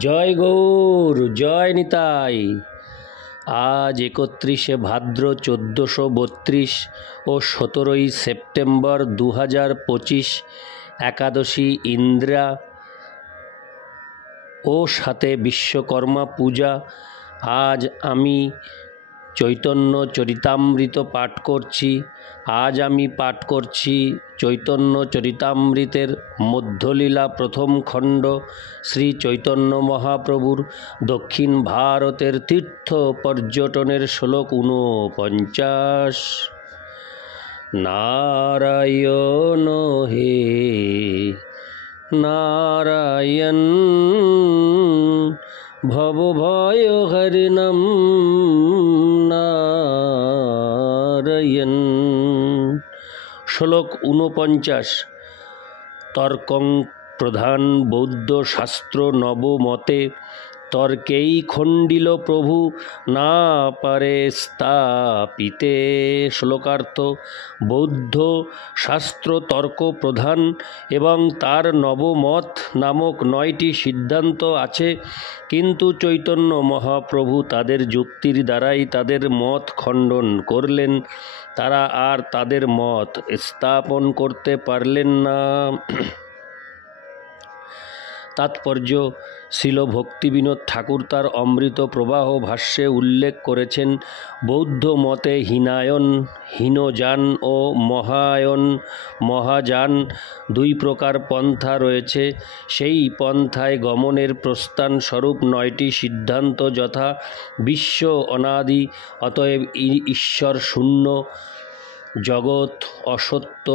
জয় গৌর, জয় নিতাই। আজ 31শে ভাদ্র 1432 ও 17ই সেপ্টেম্বর 2025 একাদশী ইন্দ্রা ও সাথে বিশ্বকর্মা পূজা। আজ আমি চৈতন্য চরিতামৃত পাঠ করছি। আজ আমি পাঠ করছি চৈতন্য চরিতামৃতের মধ্যলীলা প্রথম খণ্ড, শ্রী চৈতন্য মহাপ্রভুর দক্ষিণ ভারতের তীর্থ পর্যটনের শ্লোক 49। নারায়ণ হে নারায়ণ, ভবভয় হরিণম নারায়ণ। শ্লোক 49। তর্কং প্রধান বৌদ্ধ শাস্ত্র নবমতে, তর্কেই খণ্ডিল প্রভু না পারে স্থাপিতে। শ্লোকার্থ: বৌদ্ধ শাস্ত্র তর্ক প্রধান এবং তার নবমত নামক 9টি সিদ্ধান্ত আছে, কিন্তু চৈতন্য মহাপ্রভু তাদের যুক্তির দ্বারাই তাদের মত খণ্ডন করলেন। তারা আর তাদের মত স্থাপন করতে পারলেন না। তাৎপর্য: শ্রীল ভক্তিবিনোদ ঠাকুর তার অমৃত প্রবাহ ভাষ্যে উল্লেখ করেছেন, বৌদ্ধ মতে হীনায়ন, হীনযান ও মহায়ন, মহাযান 2 প্রকার পন্থা রয়েছে। সেই পন্থায় গমনের প্রস্থান স্বরূপ 9টি সিদ্ধান্ত যথা: বিশ্ব অনাদি, অতএব ঈশ্বর শূন্য, জগৎ অসত্য,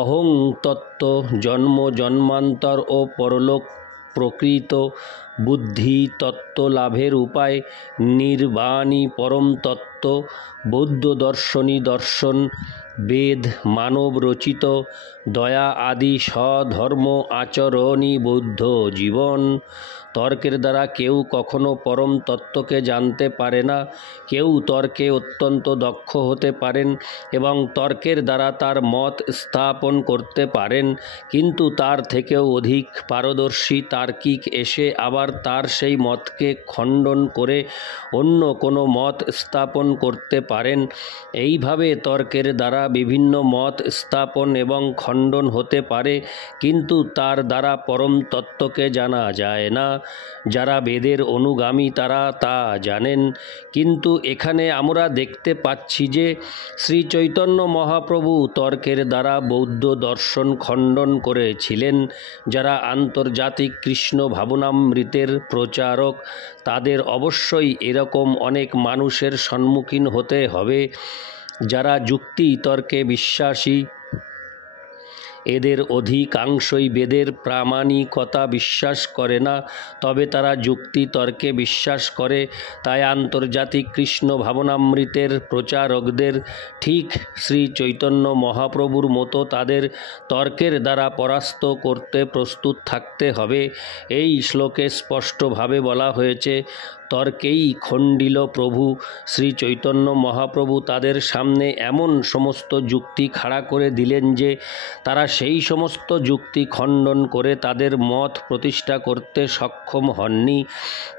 অহং তত্ত্ব, জন্ম জন্মান্তর ও পরলোক প্রকৃত, বুদ্ধি তত্ত্ব লাভের উপায়, নির্বাণী পরম তত্ত্ব, বৌদ্ধ দর্শনী দর্শন, বেদ মানব রচিত, দয়া আদি স্বধর্ম আচরণই বৌদ্ধ জীবন। তর্কের দ্বারা কেউ কখনো পরম তত্ত্বকে জানতে পারে না। কেউ তর্কে অত্যন্ত দক্ষ হতে পারেন এবং তর্কের দ্বারা তার মত স্থাপন করতে পারেন, কিন্তু তার থেকেও অধিক পারদর্শী তার্কিক এসে আবার তার সেই মতকে খণ্ডন করে অন্য কোনো মত স্থাপন করতে পারেন। এইভাবে তর্কের দ্বারা বিভিন্ন মত স্থাপন এবং খণ্ডন হতে পারে, কিন্তু তার দ্বারা পরম তত্ত্বকে জানা যায় না। যারা বেদের অনুগামী তারা তা জানেন, কিন্তু এখানে আমরা দেখতে পাচ্ছি যে শ্রী চৈতন্য মহাপ্রভু তর্কের দ্বারা বৌদ্ধ দর্শন খণ্ডন করেছিলেন। যারা আন্তর্জাতিক কৃষ্ণ ভাবনামৃতের প্রচারক, তাদের অবশ্যই এরকম অনেক মানুষের সম্মুখীন হতে হবে যারা যুক্তি তর্কে বিশ্বাসী। এদের অধিকাংশই বেদের প্রামাণিকতা বিশ্বাস করে না, তবে তারা যুক্তি তর্কে বিশ্বাস করে। তাই আন্তর্জাতিক কৃষ্ণ ভাবনামৃতের প্রচারকদের ঠিক শ্রী চৈতন্য মহাপ্রভুর মতো তাদের তর্কের দ্বারা পরাস্ত করতে প্রস্তুত থাকতে হবে। এই শ্লোকে স্পষ্টভাবে বলা হয়েছে, তর্কেই খণ্ডিল প্রভু। শ্রী চৈতন্য মহাপ্রভু তাদের সামনে এমন সমস্ত যুক্তি খাড়া করে দিলেন যে তারা সেই সমস্ত যুক্তি খণ্ডন করে তাদের মত প্রতিষ্ঠা করতে সক্ষম হননি।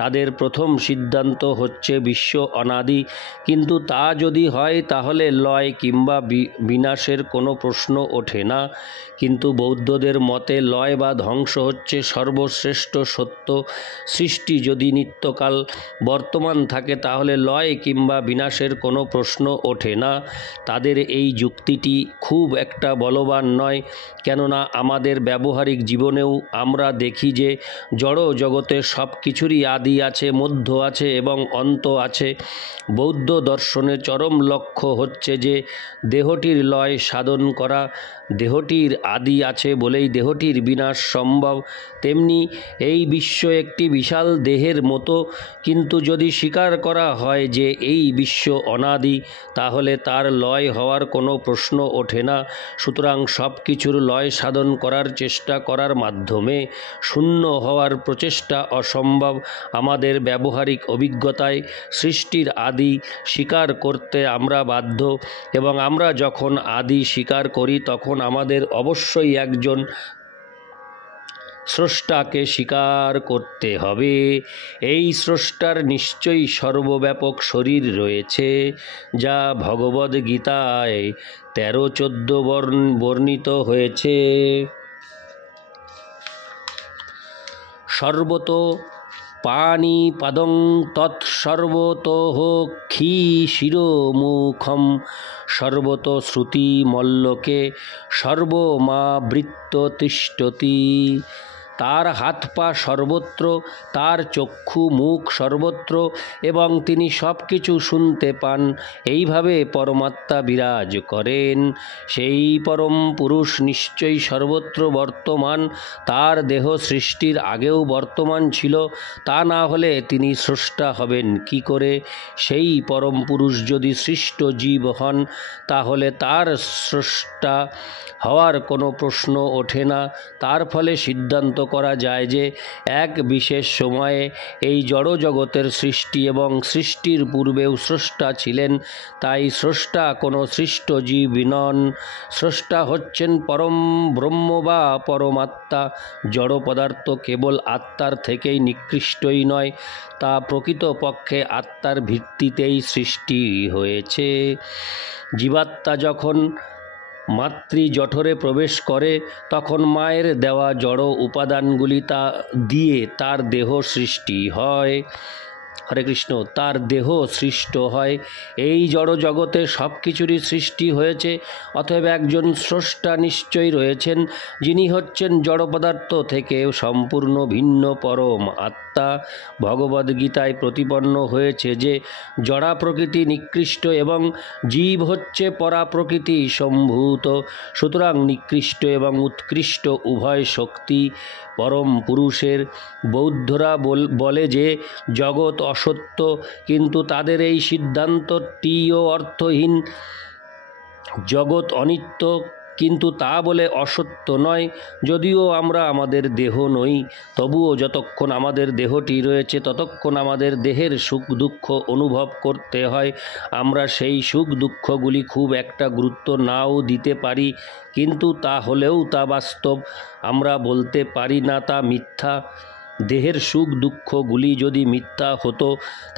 তাদের প্রথম সিদ্ধান্ত হচ্ছে বিশ্ব অনাদি, কিন্তু তা যদি হয় তাহলে লয় কিংবা বিনাশের কোনো প্রশ্ন ওঠে না। কিন্তু বৌদ্ধদের মতে লয় বা ধ্বংস হচ্ছে সর্বশ্রেষ্ঠ সত্য। সৃষ্টি যদি নিত্যকাল বর্তমান থাকে তাহলে লয় কিংবা বিনাশের কোনো প্রশ্ন ওঠে না। তাদের এই যুক্তিটি খুব একটা বলবান নয়, কেননা আমাদের ব্যবহারিক জীবনেও আমরা দেখি যে জড় জগতে সব কিছুরই আদি আছে, মধ্য আছে এবং অন্ত আছে। বৌদ্ধ দর্শনের চরম লক্ষ্য হচ্ছে যে দেহটির লয় সাধন করা। দেহটির আদি আছে বলেই দেহটির বিনাশ সম্ভব। তেমনি এই বিশ্ব একটি বিশাল দেহের মতো, কিন্তু যদি স্বীকার করা হয় যে এই বিশ্ব অনাদি, তাহলে তার লয় হওয়ার কোনো প্রশ্ন ওঠে না। সুতরাং সব কিছুর লয় সাধন করার চেষ্টা করার মাধ্যমে শূন্য হওয়ার প্রচেষ্টা অসম্ভব। আমাদের ব্যবহারিক অভিজ্ঞতায় সৃষ্টির আদি স্বীকার করতে আমরা বাধ্য, এবং আমরা যখন আদি স্বীকার করি তখন আমাদের অবশ্যই একজন স্রষ্টাকে স্বীকার করতে হবে। এই স্রষ্টার নিশ্চয়ই সর্বব্যাপক শরীর রয়েছে, যা ভগবদ্গীতায় 13-14 বর্ণিত হয়েছে। সর্বত পাণিপাদং তৎসর্বতোঃ শিরোমুখম সর্বত শ্রুতি মল্লকে সর্বমাবৃত্য তিষ্ঠতি। তার হাত পা সর্বত্র, তার চক্ষু মুখ সর্বত্র, এবং তিনি সব কিছু শুনতে পান। এইভাবে পরমাত্মা বিরাজ করেন। সেই পরম পুরুষ নিশ্চয়ই সর্বত্র বর্তমান। তার দেহ সৃষ্টির আগেও বর্তমান ছিল, তা না হলে তিনি স্রষ্টা হবেন কি করে? সেই পরম পুরুষ যদি সৃষ্ট জীব হন, তাহলে তার স্রষ্টা হওয়ার কোনো প্রশ্ন ওঠে না। তার ফলে সিদ্ধান্ত করা যায় যে এক বিশেষ সময়ে এই জড় জগতের সৃষ্টি এবং সৃষ্টির পূর্বেও স্রষ্টা ছিলেন। তাই স্রষ্টা কোনো সৃষ্ট জীব নন। স্রষ্টা হচ্ছেন পরম ব্রহ্ম বা পরমাত্মা। জড় পদার্থ কেবল আত্মার থেকেই নিকৃষ্টই নয়, তা প্রকৃতপক্ষে আত্মার ভিত্তিতেই সৃষ্টি হয়েছে। জীবাত্মা যখন মাতৃজঠরে প্রবেশ করে, তখন মায়ের দেওয়া জড় উপাদানগুলি দিয়ে তার দেহ সৃষ্টি হয়। হরে কৃষ্ণ। তার দেহ সৃষ্ট হয়। এই জড় জগতে সব কিছুরই সৃষ্টি হয়েছে। অতএব একজন স্রষ্টা নিশ্চয়ই রয়েছেন, যিনি হচ্ছেন জড় পদার্থ থেকে সম্পূর্ণ ভিন্ন পরম আত্মা। ভগবদ্গীতায় প্রতিপন্ন হয়েছে যে জড়া প্রকৃতি নিকৃষ্ট এবং জীব হচ্ছে পরা প্রকৃতি সম্ভূত। সুতরাং নিকৃষ্ট এবং উৎকৃষ্ট উভয় শক্তি পরম পুরুষের। বৌদ্ধরা বলে যে জগৎ অসত্য, কিন্তু তাদের এই সিদ্ধান্তটিও অর্থহীন। জগৎ অনিত্য, কিন্তু তা বলে অসত্য নয়। যদিও আমরা আমাদের দেহ নই, তবুও যতক্ষণ আমাদের দেহটি রয়েছে ততক্ষণ আমাদের দেহের সুখ দুঃখ অনুভব করতে হয়। আমরা সেই সুখ দুঃখগুলি খুব একটা গুরুত্ব নাও দিতে পারি, কিন্তু তা হলেও তা বাস্তব। আমরা বলতে পারি না তা মিথ্যা। দেহের সুখ দুঃখগুলি যদি মিথ্যা হতো,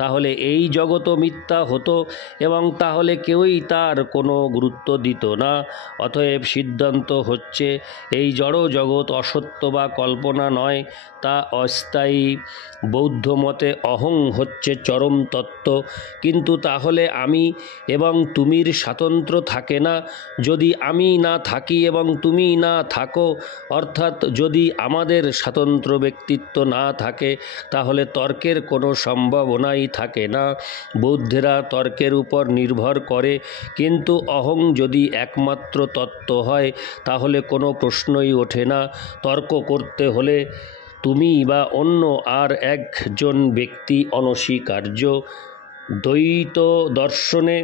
তাহলে এই জগৎও মিথ্যা হতো, এবং তাহলে কেউই তার কোনো গুরুত্ব দিত না। অতএব সিদ্ধান্ত হচ্ছে এই জড় জগৎ অসত্য বা কল্পনা নয়, তা অস্থায়ী। বৌদ্ধ মতে অহং হচ্ছে চরম তত্ত্ব, কিন্তু তাহলে আমি এবং তুমির স্বাতন্ত্র্য থাকে না। যদি আমি না থাকি এবং তুমি না থাকো, অর্থাৎ যদি আমাদের স্বাতন্ত্র্য ব্যক্তিত্ব না থাকে, তাহলে তর্কের কোনো সম্ভাবনাই থাকে না। বৌদ্ধেরা তর্কের উপর নির্ভর করে, কিন্তু অহং যদি একমাত্র তত্ত্ব হয়, তাহলে কোনো প্রশ্নই ওঠে না। তর্ক করতে হলে তুমি বা অন্য আর একজন ব্যক্তি অনস্বীকার্য। দ্বৈত দর্শনে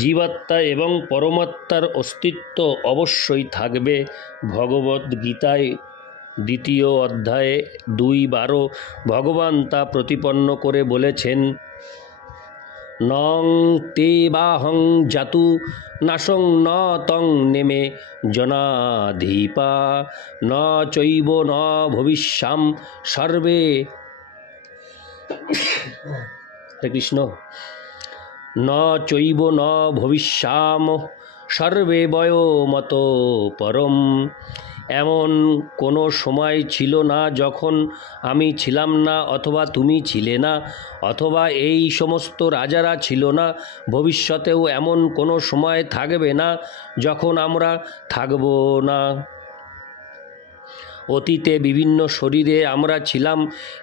জীবাত্মা এবং পরমাত্মার অস্তিত্ব অবশ্যই থাকবে। ভগবদ্গীতায় 2য় অধ্যায়ে 2:12 ভগবান তা প্রতিপন্ন করে বলেছেন, নং তে বাহং জাতু নাশং ন তং নেমে জনাধিপা ন চৈব ন ভবিষ্যাম সর্বে। হরে কৃষ্ণ। ন চৈব ন ভবিষ্যাম সর্বে বয়মত পরম। এমন কোনো সময় ছিল না যখন আমি ছিলাম না, অথবা তুমি ছিলে না, অথবা এই সমস্ত রাজারা ছিল না। ভবিষ্যতেও এমন কোনো সময় থাকবে না যখন আমরা থাকব না। অতীতে বিভিন্ন শরীরে আমরা ছিলাম,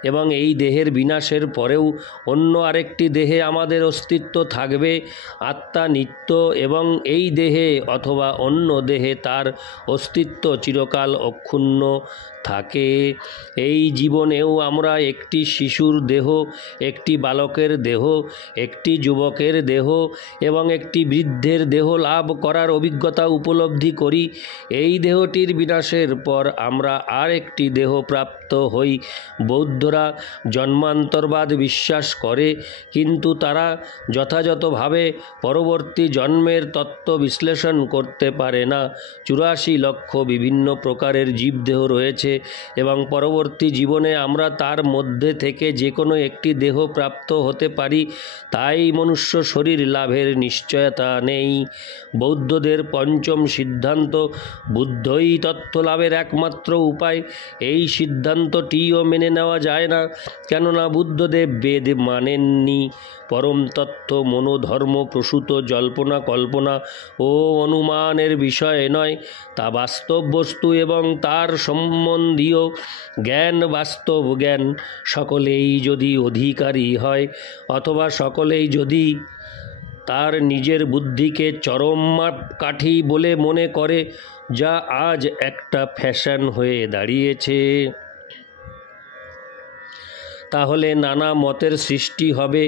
এবং এই দেহের বিনাশের পরেও অন্য আরেকটি দেহে আমাদের অস্তিত্ব থাকবে। আত্মা নিত্য, এবং এই দেহে অথবা অন্য দেহে তার অস্তিত্ব চিরকাল অক্ষুণ্ণ থাকে। এই জীবনেও আমরা একটি শিশুর দেহ, একটি বালকের দেহ, একটি যুবকের দেহ এবং একটি বৃদ্ধের দেহ লাভ করার অভিজ্ঞতা উপলব্ধি করি। এই দেহটির বিনাশের পর আমরা আর একটি দেহ প্রাপ্ত হই। বৌদ্ধরা জন্মান্তরবাদ বিশ্বাস করে, কিন্তু তারা যথাযথভাবে পরবর্তী জন্মের তত্ত্ব বিশ্লেষণ করতে পারে না। 84 লক্ষ বিভিন্ন প্রকারের জীবদেহ রয়েছে, দাঁড়িয়েছে এবং পরবর্তী জীবনে আমরা তার মধ্যে থেকে যে কোনো একটি দেহ প্রাপ্ত হতে পারি, তাই মনুষ্য শরীর লাভের নিশ্চয়তা নেই। বৌদ্ধদের পঞ্চম সিদ্ধান্ত বুদ্ধই তত্ত্ব লাভের একমাত্র উপায়। এই সিদ্ধান্তটিও মেনে নেওয়া যায় না, কেননা বুদ্ধদেব বেদ মানেননি। পরম তত্ত্ব মনোধর্ম প্রসূত জল্পনা কল্পনা ও অনুমানের বিষয় নয়, তা বাস্তব বস্তু এবং তার সম্বন্ধীয় জ্ঞান বাস্তব জ্ঞান। সকলেই যদি অধিকারী হয় অথবা সকলেই যদি তার নিজের বুদ্ধিকে চরম মাপকাঠি বলে মনে করে, যা আজ একটা ফ্যাশন হয়ে দাঁড়িয়েছে, তাহলে নানা মতের সৃষ্টি হবে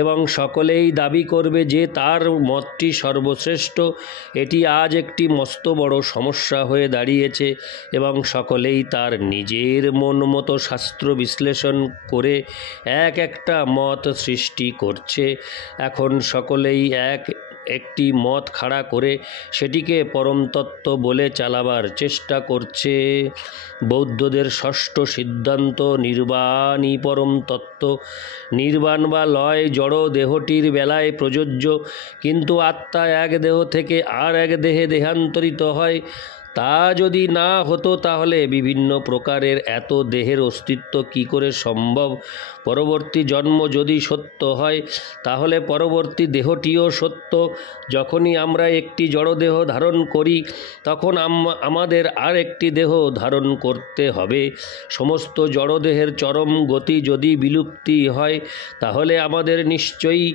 এবং সকলেই দাবি করবে যে তার মতটি সর্বশ্রেষ্ঠ। এটি আজ একটি মস্ত বড় সমস্যা হয়ে দাঁড়িয়েছে এবং সকলেই তার নিজের মন মতো শাস্ত্র বিশ্লেষণ করে একটা মত সৃষ্টি করছে। এখন সকলেই একটি মত খাড়া করে সেটিকে পরম তত্ত্ব বলে চালাবার চেষ্টা করছে। বৌদ্ধদের ষষ্ঠ সিদ্ধান্ত নির্বাণই পরম তত্ত্ব। নির্বাণ বা লয় জড় দেহটির বেলায় প্রযোজ্য, কিন্তু আত্মা এক দেহ থেকে আর এক দেহে দেহান্তরিত হয়। তা যদি না হতো তাহলে বিভিন্ন প্রকারের এত দেহের অস্তিত্ব কি করে সম্ভব? পরবর্তী জন্ম যদি সত্য হয় তাহলে পরবর্তী দেহটিও সত্য। যখনই আমরা একটি জড়দেহ ধারণ করি তখন আমাদের আর একটি দেহ ধারণ করতে হবে। সমস্ত জড়দেহের চরম গতি যদি বিলুপ্তি হয় তাহলে আমাদের নিশ্চয়ই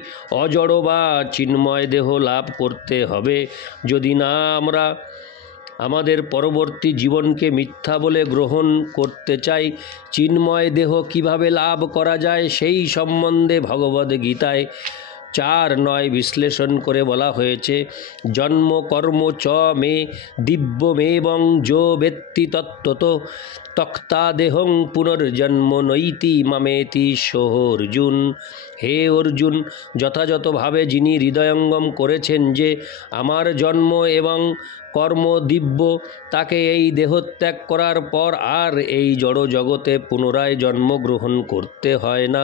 অজড় বা চিন্ময় দেহ লাভ করতে হবে। যদি না আমরা আমাদের পরবর্তী জীবনকে মিথ্যা বলে গ্রহণ করতে চাই, চিন্ময় দেহ কিভাবে লাভ করা যায় সেই সম্বন্ধে ভগবদ্গীতায় 4:9 বিশ্লেষণ করে বলা হয়েছে, জন্ম কর্ম চ মে দিব্যমেবং যো বেত্তি তত্ত্বত তক্তা দেহং পুনর্জন্ম নৈতি মামেতি সোহ অর্জুন। হে অর্জুন, যথাযথভাবে যিনি হৃদয়ঙ্গম করেছেন যে আমার জন্ম এবং কর্ম দিব্য, তাকে এই দেহত্যাগ করার পর আর এই জড় জগতে পুনরায় জন্মগ্রহণ করতে হয় না।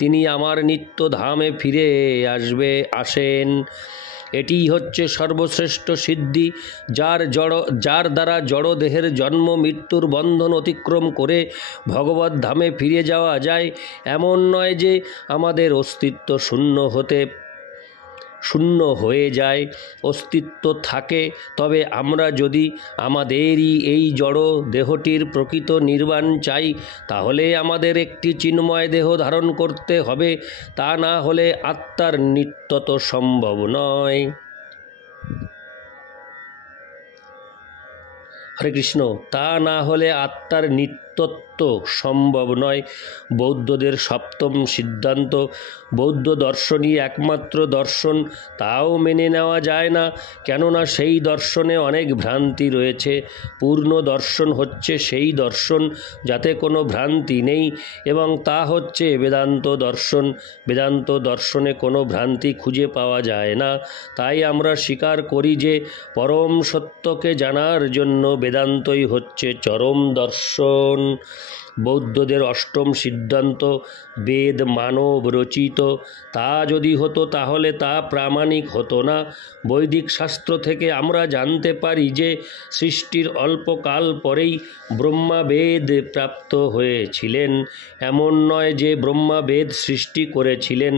তিনি আমার নিত্য ধামে ফিরে আসেন। এটিই হচ্ছে সর্বশ্রেষ্ঠ সিদ্ধি, যার দ্বারা জড় দেহের জন্ম মৃত্যুর বন্ধন অতিক্রম করে ভগবত ধামে ফিরে যাওয়া যায়। এমন নয় যে আমাদের অস্তিত্ব শূন্য হয়ে যায়, অস্তিত্ব থাকে। তবে আমরা যদি আমাদেরই এই জড় দেহটির প্রকৃত নির্বাণ চাই তাহলে আমাদের একটি চিন্ময় দেহ ধারণ করতে হবে, তা না হলে আত্মার নিত্যত সম্ভব নয়। হরে কৃষ্ণ। তা না হলে আত্মার নিত্যত্ব সম্ভব নয়। বৌদ্ধদের সপ্তম সিদ্ধান্ত বৌদ্ধ দর্শনই একমাত্র দর্শন, তাও মেনে নেওয়া যায় না, কেননা সেই দর্শনে অনেক ভ্রান্তি রয়েছে। পূর্ণ দর্শন হচ্ছে সেই দর্শন যাতে কোনো ভ্রান্তি নেই, এবং তা হচ্ছে বেদান্ত দর্শন। বেদান্ত দর্শনে কোনো ভ্রান্তি খুঁজে পাওয়া যায় না। তাই আমরা স্বীকার করি যে পরম সত্যকে জানার জন্য বেদান্তই হচ্ছে চরম দর্শন। বৌদ্ধদের অষ্টম সিদ্ধান্ত বেদ মানব রচিত। তা যদি হতো তাহলে তা প্রামাণিক হতো না। বৈদিক শাস্ত্র থেকে আমরা জানতে পারি যে সৃষ্টির অল্পকাল পরেই ব্রহ্মা বেদ প্রাপ্ত হয়েছিলেন। এমন নয় যে ব্রহ্মা বেদ সৃষ্টি করেছিলেন।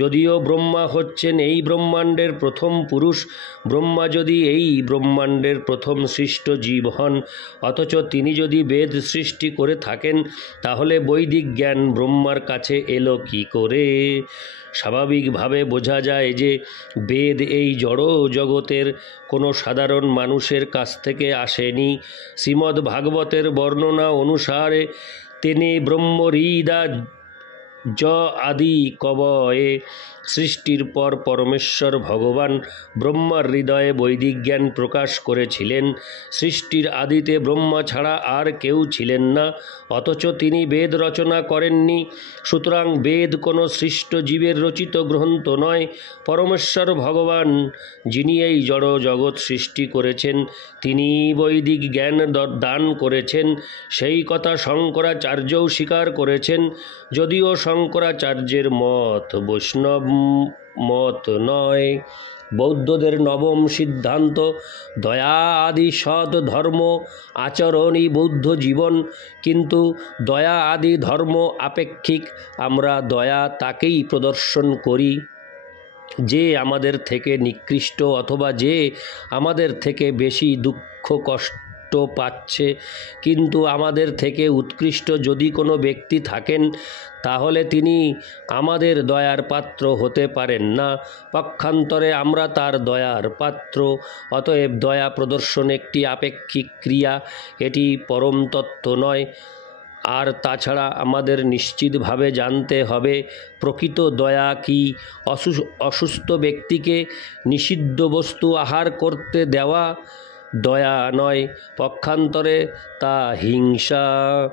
যদিও ব্রহ্মা হচ্ছেন এই ব্রহ্মাণ্ডের প্রথম পুরুষ, ব্রহ্মা যদি এই ব্রহ্মাণ্ডের প্রথম সৃষ্ট জীব হন, অথচ তিনি যদি বেদ সৃষ্টি করে থাকেন তাহলে বৈদিক জ্ঞান ব্রহ্মার কাছে এলো কি করে? স্বাভাবিকভাবে বোঝা যায় যে বেদ এই জড় জগতের কোনো সাধারণ মানুষের কাছ থেকে আসেনি। শ্রীমদ্ ভাগবতের বর্ণনা অনুসারে তেনে ব্রহ্মহৃদা য আদি কবয়ে। সৃষ্টির পর পরমেশ্বর ভগবান ব্রহ্মার হৃদয়ে বৈদিক জ্ঞান প্রকাশ করেছিলেন। সৃষ্টির আদিতে ব্রহ্মা ছাড়া আর কেউ ছিলেন না, অথচ তিনি বেদ রচনা করেননি। সুতরাং বেদ কোনো সৃষ্ট জীবের রচিত গ্রন্থ নয়। পরমেশ্বর ভগবান, যিনি এই জড় জগৎ সৃষ্টি করেছেন, তিনি বৈদিক জ্ঞান দান করেছেন। সেই কথা শঙ্করাচার্যও স্বীকার করেছেন, যদিও শঙ্করাচার্যের মত বৈষ্ণব মত নয়। বৌদ্ধদের নবম সিদ্ধান্ত দয়া আদি সৎ ধর্ম আচরণই বৌদ্ধ জীবন। কিন্তু দয়া আদি ধর্ম আপেক্ষিক। আমরা দয়া তাকেই প্রদর্শন করি যে আমাদের থেকে নিকৃষ্ট অথবা যে আমাদের থেকে বেশি দুঃখ কষ্ট পাচ্ছে। কিন্তু আমাদের থেকে উৎকৃষ্ট যদি কোনো ব্যক্তি থাকেন, তাহলে তিনি আমাদের দয়ার পাত্র হতে পারেন না। পক্ষান্তরে আমরা তার দয়ার পাত্র। অতএব দয়া প্রদর্শন একটি আপেক্ষিক ক্রিয়া, এটি পরম তত্ত্ব নয়। আর তাছাড়া আমাদের নিশ্চিতভাবে জানতে হবে প্রকৃত দয়া কি। অসুস্থ ব্যক্তিকে নিষিদ্ধ বস্তু আহার করতে দেওয়া দয়া নয়, পক্ষান্তরে তা হিংসা।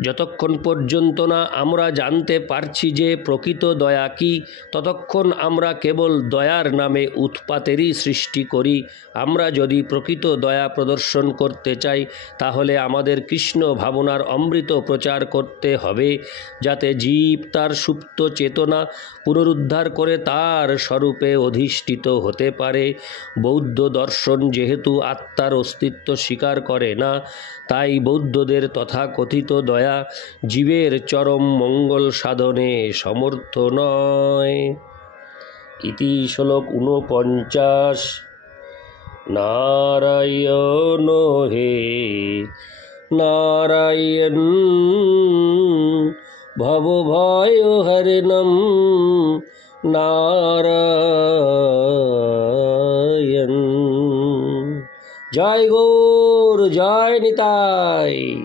যতক্ষণ পর্যন্ত না আমরা জানতে পারছি যে প্রকৃত দয়া কি, ততক্ষণ আমরা কেবল দয়ার নামে উৎপাতেরই সৃষ্টি করি। আমরা যদি প্রকৃত দয়া প্রদর্শন করতে চাই, তাহলে আমাদের কৃষ্ণ ভাবনার অমৃত প্রচার করতে হবে, যাতে জীব তার সুপ্ত চেতনা পুনরুদ্ধার করে তার স্বরূপে অধিষ্ঠিত হতে পারে। বৌদ্ধ দর্শন যেহেতু আত্মার অস্তিত্ব স্বীকার করে না, তাই বৌদ্ধদের তথাকথিত দয়া জীবের চরম মঙ্গল সাধনে সমর্থ নয়। ইতি শ্লোক 49। নারায়ণ হে নারায়ণ ভবভয়হরণম নারায়ণ। জয় গৌর, জয় নিতাই।